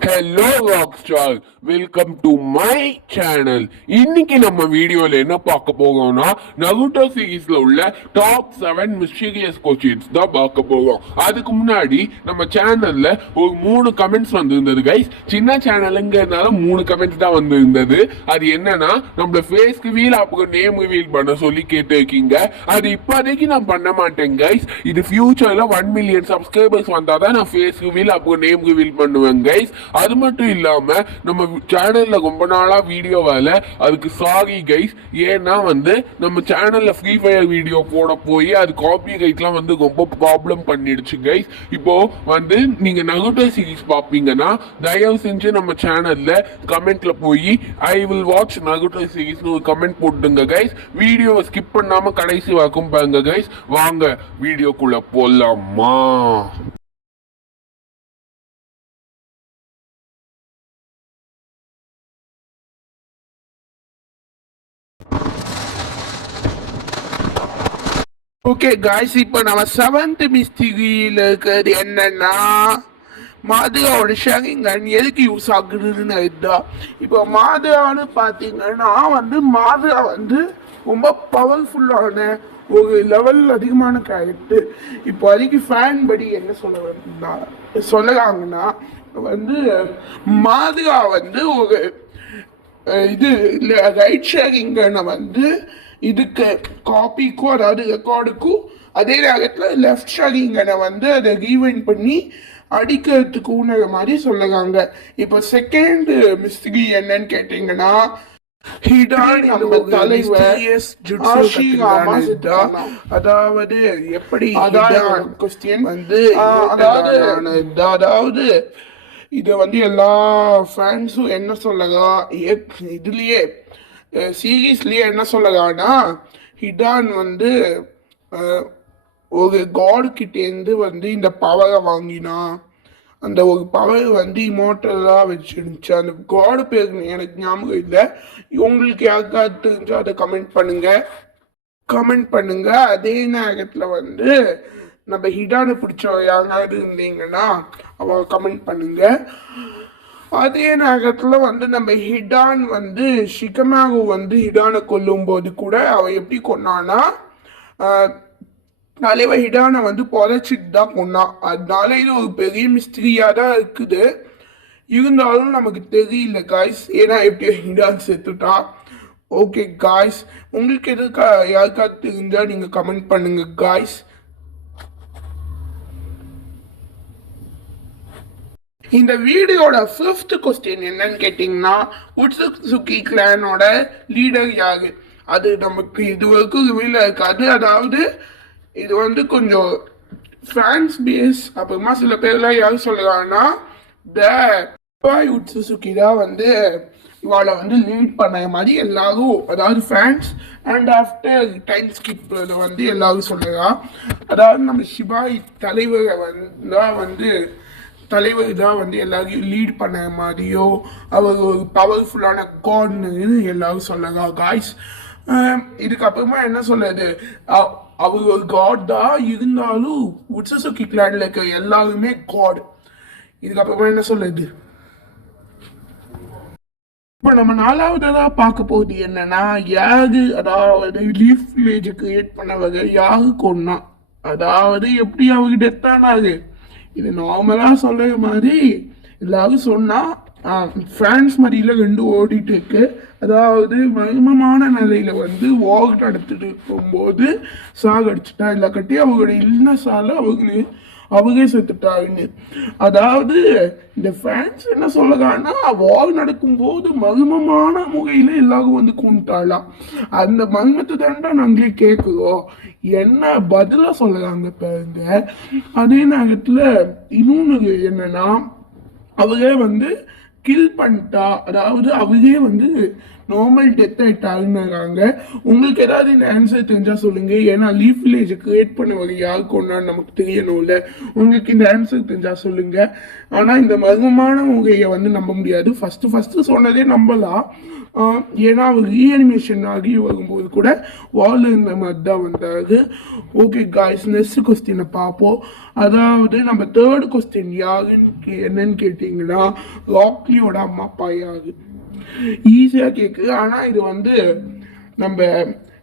Hello Rockstar, welcome to my channel. இன்னைக்கு நம்ம வீடியோல என்ன பார்க்க போறோம்னா நருட்டோ சீரீஸ்ல உள்ள டாப் 7 மிஸ்டீரியஸ் கொஸ்டின்ஸ் தான் பார்க்க போறோம். அதுக்கு முன்னாடி நம்ம சேனல்ல ஒரு 3 கமெண்ட்ஸ் வந்திருந்தது கைஸ். சின்ன சேனலுங்கிறதுனால 3 கமெண்ட்ஸ் தான் வந்திருந்தது. அது என்னன்னா நம்மள ஃபேஸ் ரிவீல் அப்புறம் நேம் ரிவீல் பண்ண சொல்லி கேட்டிருக்கீங்க. அது இப்போதைக்கு நான் பண்ண மாட்டேன் கைஸ். இது ஃபியூச்சர்ல 1 மில்லியன் சப்ஸ்கிரைபர்ஸ் வந்தாதான் நான் ஃபேஸ் ரிவீல் அப்புறம் நேம் ரிவீல் பண்ணுவேன் கைஸ். அது மட்டும் இல்லாம நம்ம சேனல்ல ரொம்ப நாளா வீடியோ வரல, அதுக்கு சாரி கைஸ். ஏன்னா நம்ம சேனல்ல ஃப்ரீ ஃபயர் வீடியோ போட போய் அது காப்பி ரைட்லாம் ரொம்ப ப்ராப்ளம் பண்ணிடுச்சு கைஸ். இப்போ நீங்க நருட்டோ சீரிஸ் பார்ப்பீங்கன்னா தயவு செஞ்சு நம்ம சேனல்ல கமெண்ட்ல போய் ஐ வில் வாட்ச் நருட்டோ சீரிஸ்னு ஒரு கமெண்ட் போட்டுங்க கைஸ். வீடியோவை ஸ்கிப் பண்ணாம கடைசி வரைக்கும் பாருங்க கைஸ். வாங்க வீடியோக்குள்ள போலாமா? ஓகே காய்ஸ், இப்போ நம்ம 7th மிஸ்டரியில் இருக்கிறது என்னன்னா மாதுகாவோட ஷேரிங் கன் எதுக்கு யூஸ் ஆகுதுன்னு இதுதான். இப்போ மாதுகான்னு பார்த்தீங்கன்னா மாதுகா ரொம்ப பவர்ஃபுல்லான ஒரு லெவல் அதிகமான கேரக்டர். இப்போ அதுக்கு ஃபேன் படி என்ன சொல்லலாங்கன்னா மாதுகா ஒரு இது ரைட் ஷேரிங் கன்னை இதுக்கு காப்பிக்கும் அதாவது ரெக்கார்டுக்கும் அதே நேரத்தில் லெஃப்ட் ஷேரிங்கனை அதை ரீவைண்ட் பண்ணி அடிக்கிறதுக்கு ஊனற மாதிரி சொல்லுறாங்க. இப்போ செகண்ட் மிஸ்டரி என்னன்னு கேட்டீங்கன்னா அதாவது எப்படி அதாவது இது எல்லா ஃபேன்ஸும் என்ன சொல்லலாம், இதுலயே சீரீஸ்லயே என்ன சொல்லலாம்னா ஹிடான் ஒரு காட் கிட்டேருந்து இந்த பவரை வாங்கினா. அந்த ஒரு பவர் இமோட்டலாக வச்சிருந்துச்சு. அந்த காடு பேர் எனக்கு ஞாபகம் இல்லை. உங்களுக்கு யாருக்காவது தெரிஞ்சா அதை கமெண்ட் பண்ணுங்க. அதே நேரத்தில் நம்ம ஹிடானை பிடிச்ச யாராவது இருந்தீங்கன்னா அவ கமெண்ட் பண்ணுங்க. அதே நேரத்தில் நம்ம ஹிடான் ஷிகமாகு ஹிடானை கொல்லும் போது கூட அவ எப்படி கொன்னானா, தலைவர் ஹிடானை புதைச்சிட்டு தான் கொன்னான். அதனால இது ஒரு பெரிய மிஸ்டரியாக தான் இருக்குது. இருந்தாலும் நமக்கு தெரியல காய்ஸ், ஏன்னா எப்படி ஹிடான் செத்துட்டா. ஓகே காய்ஸ், உங்களுக்கு எதுக்கா யாருக்காவது தெரிஞ்சா நீங்கள் கமெண்ட் பண்ணுங்க காய்ஸ். இந்த வீடியோட 5th கொஸ்டின் என்னன்னு கேட்டிங்கன்னா உட்சுசுகி கிளானோட லீடர் யாரு? அது நமக்கு இது வரைக்கும் ரிவீல் இருக்காது. அதாவது இது கொஞ்சம் ஃபேன்ஸ் பேஸ். அப்புறமா சில பேர்லாம் யாரு சொல்லுறாங்கன்னா உட்சுசுகி தான் இவாளை லீட் பண்ண மாதிரி எல்லாரும், அதாவது fans and after time skip எல்லாரும் சொல்லுறான். அதாவது நம்ம ஷிபாய் தலைவர் தான் எல்லாரையும் லீட் பண்ண மாதிரியோ அவர் ஒரு பவர்ஃபுல்லான காட்னு எல்லாரும் சொல்லலாம் காய்ஸ். இதுக்கப்புறமா என்ன சொல்றது, அவர் ஒரு காட் தான், இருந்தாலும் உட்சுசுகி கிளான்ல இருக்க எல்லாருமே காட். இதுக்கப்புறமா என்ன சொல்றது, இப்போ நம்ம 4வதா பார்க்க போகுது என்னன்னா யாரு, அதாவது லீஃப் வில்லேஜ் கிரியேட் பண்ணவங்க யாரு கொன்னா, அதாவது எப்படி அவருக்கு டெத் ஆனாரு. இது நார்மலாக சொல்கிற மாதிரி எல்லாரும் சொன்னால் ஃப்ரான்ஸ் மாதிரியில் 2 ஓடிட்டு இருக்கு. அதாவது மர்மமான நிலையில் வாக் நடத்திட்டு போகும்போது சாகடிச்சுட்டா, இல்லை கட்டி அவங்களோட இல்னஸால் அவங்களே செத்துட்டாருன்னு. அதாவது இந்த ஃபேன்ஸ் என்ன சொல்லுறாங்கன்னா வாக் நடக்கும்போது மர்மமான முறையில் எல்லாரும் கொண்டுட்டாலாம். அந்த மர்மத்தை தாண்டா நாங்களே கேட்குறோம், என்ன பதிலாக சொல்லுறாங்க பாருங்க. அதே நேரத்தில் இன்னொன்று என்னன்னா அவரே கில் பண்ணிட்டா, அதாவது அவரே நார்மல் டெத் ஆகிட்டாருன்னாங்க. உங்களுக்கு ஏதாவது இந்த ஆன்சர் தெரிஞ்சா சொல்லுங்க. ஏன்னா லீஃப் வில்லேஜ் கிரியேட் பண்ணவங்க யாருக்கு ஒன்றான்னு நமக்கு தெரியணும்ல. உங்களுக்கு இந்த ஆன்சர் தெரிஞ்சா சொல்லுங்க. ஆனா இந்த மர்மமான முகையை வந்து நம்ப முடியாது. ஃபர்ஸ்ட் சொன்னதே நம்பலாம். ஏன்னா அவர் ரீஅனிமேஷன் ஆகி வரும்போது கூட வால் இந்த மாதிரி தான் வந்தாரு. ஓகே காய்ஸ், நெக்ஸ்ட் கொஸ்டினை பார்ப்போம். அதாவது நம்ம தேர்ட் கொஸ்டின் யாருன்னு என்னன்னு கேட்டிங்கன்னா, ராக்லியோட அம்மா அப்பா யாரு? ஈஸியாக கேட்குது. ஆனால் இது வந்து நம்ம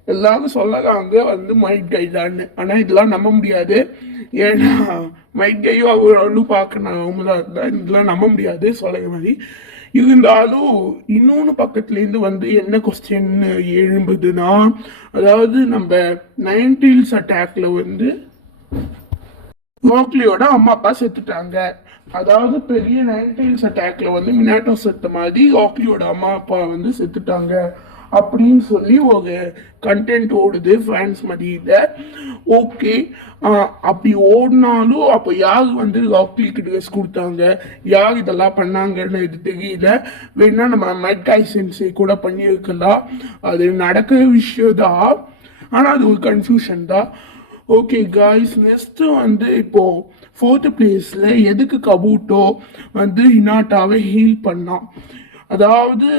எல்லாரும் சொல்லலாங்க வந்து மைட் கை தான். ஆனால் இதெல்லாம் நம்ப முடியாது. ஏன்னா மைட் கையும் அவரும் பார்க்கணும் தான். இதெல்லாம் நம்ப முடியாது சொல்லுற மாதிரி. இருந்தாலும் இன்னொன்று பக்கத்துலேருந்து வந்து என்ன கொஸ்டின் எழும்புதுன்னா, அதாவது நம்ம 90s அட்டாக்ல வந்து ராக்லியோட அம்மா அப்பா செத்துட்டாங்க. அதாவது பெரிய 90s அட்டாக்ல வந்து மினாட்டோ செத்த மாதிரி ராக்லியோட அம்மா அப்பா வந்து செத்துட்டாங்க அப்படின்னு சொல்லி ஒரு கண்டென்ட் ஓடுது ஃபேன்ஸ் மதியில. ஓகே, அப்படி ஓடினாலும் அப்போ யார் வந்து ராக்லிக்கு ட்ரெஸ் கொடுத்தாங்க, யார் இதெல்லாம் பண்ணாங்கன்னு இது தெரியல. வேணா நம்ம மெட்காய் சென்ஸை கூட பண்ணியிருக்கலாம். அது நடக்கிற விஷயம் தான், ஆனால் அது ஒரு கன்ஃபியூஷன் தான். ஓகே காய்ஸ், நெக்ஸ்ட் வந்து இப்போ 4th பிளேஸ்ல எதுக்கு கபூட்டோ வந்து ஹினாட்டாவை ஹீல் பண்ணான்? அதாவது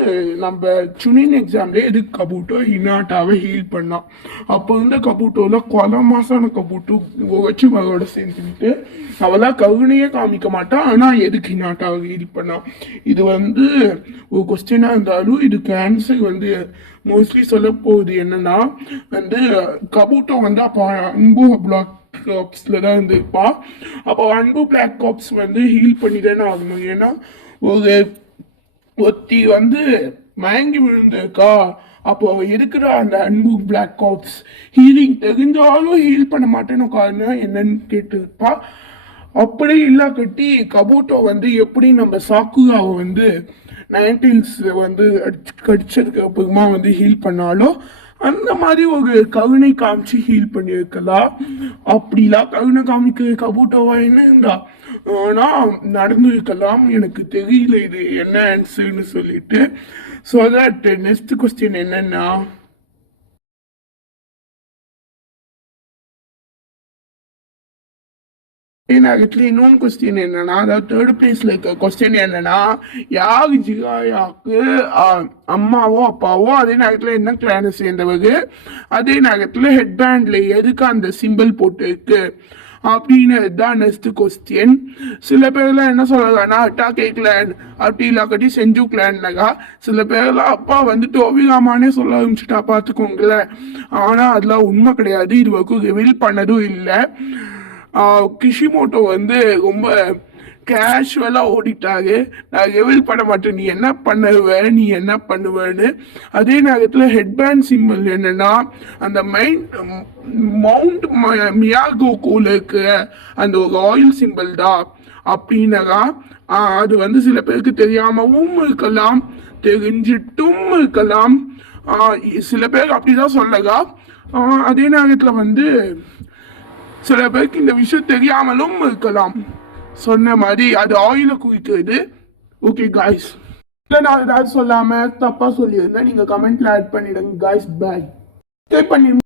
நம்ம சுனின் எக்ஸாம்ல எதுக்கு கபூட்டோ ஹினாட்டாவை ஹீல் பண்ணான்? அப்போ இருந்த கபூட்டோவில் கொலை மாசான கபூட்டோ வச்சு மகளோட சேர்ந்துக்கிட்டு அவளாம் கருணையே காமிக்க மாட்டான். ஆனால் எதுக்கு ஹினாட்டாவை ஹீல் பண்ணான்? இது வந்து ஒரு கொஸ்டினாக இருந்தாலும் இதுக்கு ஆன்சர் வந்து மோஸ்ட்லி சொல்ல போகுது என்னன்னா வந்து கபூட்டோ வந்து அப்போ அன்பு பிளாக் காப்ஸ்ல தான் இருந்திருப்பா. அப்போ அன்பு பிளாக் காப்ஸ் வந்து ஹீல் பண்ணி தானே ஆகணும். ஏன்னா ஒரு ஒத்தி வந்து மயங்கி விழுந்திருக்கா. அப்போ இருக்கிற அந்த அன்பு பிளாக் காப்ஸ் ஹீலிங் தெரிஞ்சாலும் ஹீல் பண்ண மாட்டேன்னு காரணம் என்னன்னு கேட்டுருப்பா. அப்படி இல்லா கட்டி கபூட்டோ வந்து எப்படி நம்ம சாக்குகாவை வந்து 90s வந்து கடிச்சதுக்கு அப்புறமா வந்து ஹீல் பண்ணாலும் அந்த மாதிரி ஒரு கருணை காமிச்சு ஹீல் பண்ணியிருக்கலாம். அப்படிலாம் கருணை காமிக்க கபூட்டோவா என்ன இருந்தா ஆனால் நடந்திருக்கலாம். எனக்கு தெரியல இது என்ன ஆன்சர்னு சொல்லிட்டு. ஸோ தட் நெக்ஸ்ட் கொஸ்டின் என்னன்னா, ஆக்சுவலி இன்னொன்று கொஸ்டின் என்னன்னா, அதாவது 3rd பிளேஸ்ல இருக்க கொஸ்டின் என்னன்னா, யாரு ஜிகாயாவுக்கு அம்மாவோ அப்பாவோ அதே நேரத்தில் என்ன கிளானை சேர்ந்தவங்க, அதே நேரத்தில் ஹெட் பேண்ட்ல எதுக்கு அந்த சிம்பிள் போட்டு இருக்கு அப்படின்னு தான் நெக்ஸ்ட் கொஸ்டின். சில பேர்லாம் என்ன சொல்லலாம்னா அட்டாக்கே கிளான் அப்படி இல்லாக்கட்டி செஞ்சு கிளான்னாக்கா, சில பேர்லாம் அப்பா வந்து டோபிகாமானே சொல்ல ஆரம்பிச்சுட்டா பார்த்துக்கோங்களேன். ஆனால் அதெல்லாம் உண்மை கிடையாது. இது வரைக்கும் ரிவீல் பண்ணதும் இல்லை. கிஷிமோட்டோ வந்து ரொம்ப கேஷுவலாக ஓடிட்டாரு. நான் ரிவீல் பண்ண மாட்டேன், நீ என்ன பண்ணுவேன்னு. அதே நேரத்தில் ஹெட்பேண்ட் சிம்பிள் என்னன்னா அந்த மவுண்ட் மியாகோக்குள்ள இருக்கிற அந்த ஒரு ஆயில் சிம்பிள் தான் அப்படின்னாக்கா, அது வந்து சில பேருக்கு தெரியாமவும் இருக்கலாம், தெரிஞ்சிட்டும் இருக்கலாம். சில பேர் அப்படிதான் சொல்லகா. அதே நேரத்தில் வந்து சில பேருக்கு இந்த விஷயம் தெரியாமலும் இருக்கலாம். சொன்ன மாதிரி அது ஆயில குவிக்கிறது. ஓகே காய்ஸ், இல்லை நான் ஏதாவது சொல்லாம தப்பா சொல்லியிருந்தேன், நீங்க கமெண்ட்ல ஆட் பண்ணிடுங்க காய்ஸ். பாய் பண்ணி